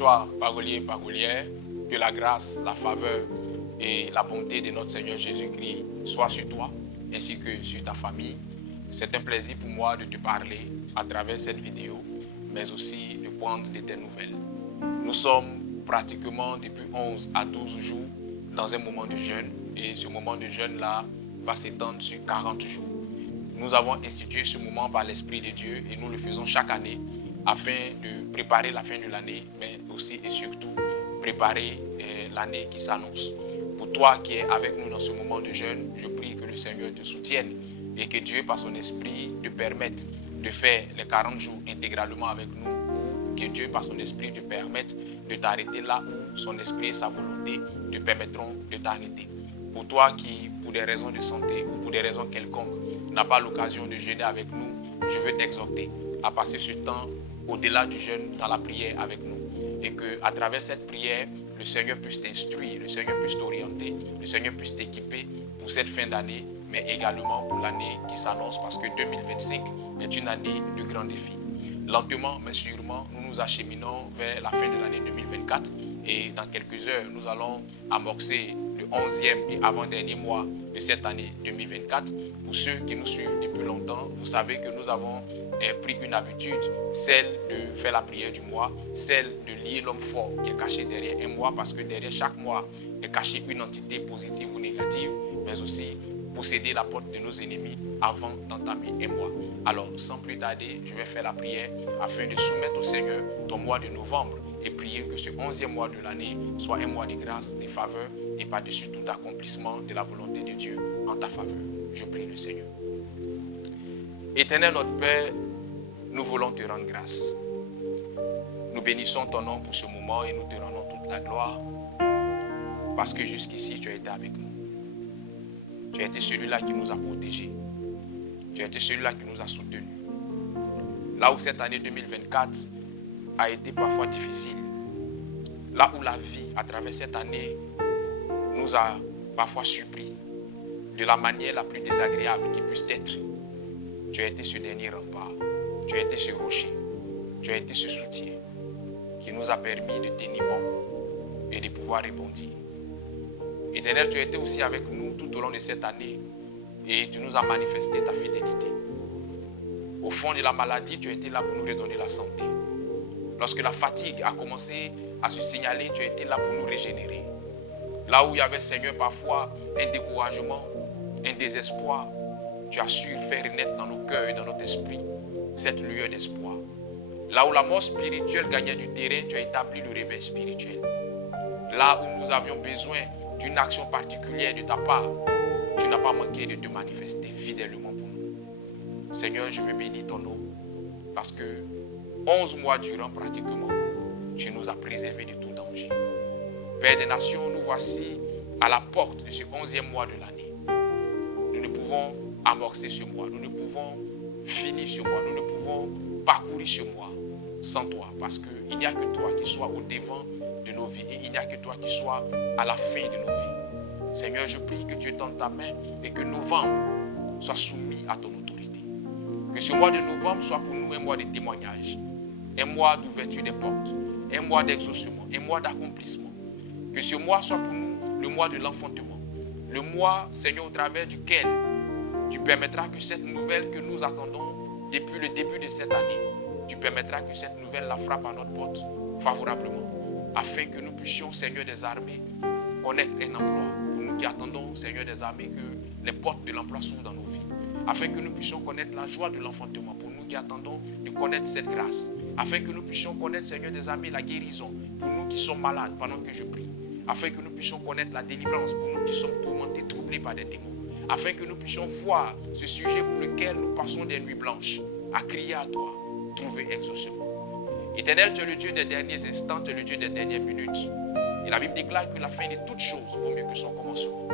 joie, paroliers, parolières, que la grâce, la faveur et la bonté de notre Seigneur Jésus-Christ soient sur toi, ainsi que sur ta famille. C'est un plaisir pour moi de te parler à travers cette vidéo, mais aussi de prendre de tes nouvelles. Nous sommes pratiquement depuis 11 à 12 jours dans un moment de jeûne, et ce moment de jeûne-là va s'étendre sur 40 jours. Nous avons institué ce moment par l'Esprit de Dieu et nous le faisons chaque année afin de préparer la fin de l'année, mais aussi et surtout préparer l'année qui s'annonce. Pour toi qui es avec nous dans ce moment de jeûne, je prie que le Seigneur te soutienne et que Dieu, par son esprit, te permette de faire les 40 jours intégralement avec nous, ou que Dieu, par son esprit, te permette de t'arrêter là où son esprit et sa volonté te permettront de t'arrêter. Pour toi qui, pour des raisons de santé ou pour des raisons quelconques, n'a pas l'occasion de jeûner avec nous, je veux t'exhorter à passer ce temps au-delà du jeûne dans la prière avec nous. Et qu'à travers cette prière, le Seigneur puisse t'instruire, le Seigneur puisse t'orienter, le Seigneur puisse t'équiper pour cette fin d'année, mais également pour l'année qui s'annonce, parce que 2025 est une année de grands défis. Lentement, mais sûrement, nous nous acheminons vers la fin de l'année 2024 et dans quelques heures, nous allons amorcer le 11e et avant-dernier mois de cette année 2024. Pour ceux qui nous suivent depuis longtemps, vous savez que nous avons pris une habitude, celle de faire la prière du mois, celle de lier l'homme fort qui est caché derrière un mois, parce que derrière chaque mois est cachée une entité positive ou négative, mais aussi posséder la porte de nos ennemis avant d'entamer un mois. Alors, sans plus tarder, je vais faire la prière afin de soumettre au Seigneur ton mois de novembre et prier que ce 11e mois de l'année soit un mois de grâce, de faveur et par-dessus tout d'accomplissement de la volonté de Dieu en ta faveur. Je prie le Seigneur. Éternel notre Père, nous voulons te rendre grâce. Nous bénissons ton nom pour ce moment et nous te rendons toute la gloire parce que jusqu'ici tu as été avec nous. Tu as été celui-là qui nous a protégés. Tu as été celui-là qui nous a soutenus. Là où cette année 2024 a été parfois difficile, là où la vie à travers cette année nous a parfois surpris de la manière la plus désagréable qui puisse être, tu as été ce dernier rempart, tu as été ce rocher, tu as été ce soutien qui nous a permis de tenir bon et de pouvoir rebondir. Éternel, tu as été aussi avec nous tout au long de cette année et tu nous as manifesté ta fidélité. Au fond de la maladie, tu as été là pour nous redonner la santé. Lorsque la fatigue a commencé à se signaler, tu as été là pour nous régénérer. Là où il y avait, Seigneur, parfois un découragement, un désespoir, tu as su faire renaître dans nos cœurs et dans notre esprit cette lueur d'espoir. Là où la mort spirituelle gagnait du terrain, tu as établi le réveil spirituel. Là où nous avions besoin d'une action particulière de ta part, tu n'as pas manqué de te manifester fidèlement pour nous. Seigneur, je veux bénir ton nom parce que 11 mois durant pratiquement, tu nous as préservés de tout danger. Père des nations, nous voici à la porte de ce 11e mois de l'année. Nous ne pouvons amorcer ce mois, nous ne pouvons finir ce mois, nous ne pouvons parcourir ce mois sans toi, parce qu'il n'y a que toi qui sois au devant de nos vies et il n'y a que toi qui sois à la fin de nos vies. Seigneur, je prie que tu étendes ta main et que novembre soit soumis à ton autorité. Que ce mois de novembre soit pour nous un mois de témoignage, un mois d'ouverture des portes, un mois d'exaucement, un mois d'accomplissement. Que ce mois soit pour nous le mois de l'enfantement, le mois, Seigneur, au travers duquel tu permettras que cette nouvelle que nous attendons depuis le début de cette année, tu permettras que cette nouvelle la frappe à notre porte favorablement, afin que nous puissions, Seigneur des armées, connaître un emploi. Pour nous qui attendons, Seigneur des armées, que les portes de l'emploi s'ouvrent dans nos vies, afin que nous puissions connaître la joie de l'enfantement. Pour nous qui attendons de connaître cette grâce, afin que nous puissions connaître, Seigneur des armées, la guérison. Pour nous qui sommes malades pendant que je prie, afin que nous puissions connaître la délivrance. Pour nous qui sommes tourmentés, troublés par des démons, afin que nous puissions voir ce sujet pour lequel nous passons des nuits blanches, à crier à toi, trouver exaucement. Éternel, tu es le Dieu des derniers instants, tu es le Dieu des dernières minutes. Et la Bible déclare que la fin de toute chose vaut mieux que son commencement.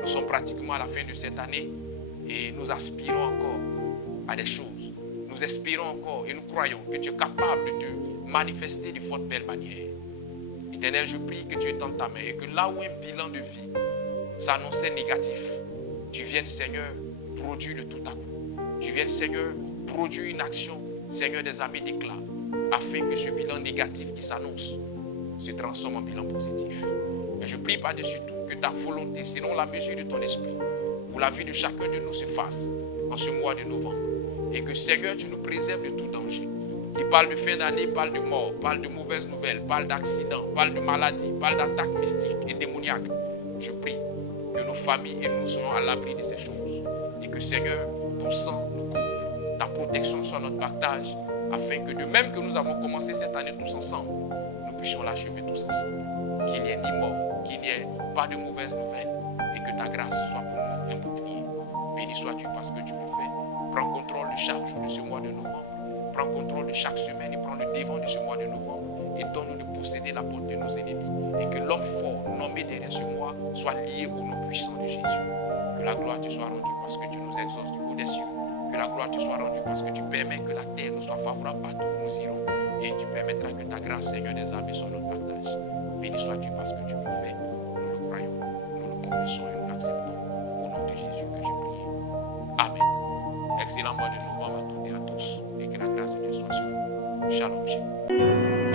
Nous sommes pratiquement à la fin de cette année et nous aspirons encore à des choses. Nous espérons encore et nous croyons que tu es capable de te manifester de fort belle manière. Éternel, je prie que tu étendes ta main et que là où un bilan de vie s'annonçait négatif, tu viennes, Seigneur, produire le tout à coup. Tu viennes, Seigneur, produire une action, Seigneur des armées d'éclat, afin que ce bilan négatif qui s'annonce se transforme en bilan positif. Mais je prie par-dessus tout que ta volonté, selon la mesure de ton esprit, pour la vie de chacun de nous se fasse en ce mois de novembre. Et que Seigneur, tu nous préserves de tout danger. Qui parle de fin d'année, parle de mort, parle de mauvaises nouvelles, parle d'accidents, parle de maladies, parle d'attaques mystiques et démoniaques. Je prie que nos familles et nous soyons à l'abri de ces choses. Et que Seigneur, ton sang nous couvre, ta protection soit notre partage, afin que de même que nous avons commencé cette année tous ensemble, nous puissions l'achever tous ensemble. Qu'il n'y ait ni mort, qu'il n'y ait pas de mauvaises nouvelles, et que ta grâce soit pour nous un bouclier. Béni sois-tu parce que tu le fais. Prends contrôle de chaque jour de ce mois de novembre. Prends contrôle de chaque semaine et prends le devant de ce mois de novembre. Et donne-nous de posséder la porte de nos ennemis. Et que l'homme fort nommé derrière ce mois soit lié au nom puissant de Jésus. Que la gloire te soit rendue parce que tu nous exauces du haut des cieux. Que la gloire te soit rendue parce que tu permets que la terre nous soit favorable partout où nous irons. Et tu permettras que ta grâce, Seigneur des armées, soit notre partage. Béni sois-tu parce que tu le fais. Nous le croyons, nous le confessons et nous l'acceptons. Au nom de Jésus que j'ai prié. Amen. Excellent mois de novembre à toutes et à tous. Et que la grâce de Dieu soit sur vous. Shalom, shalom.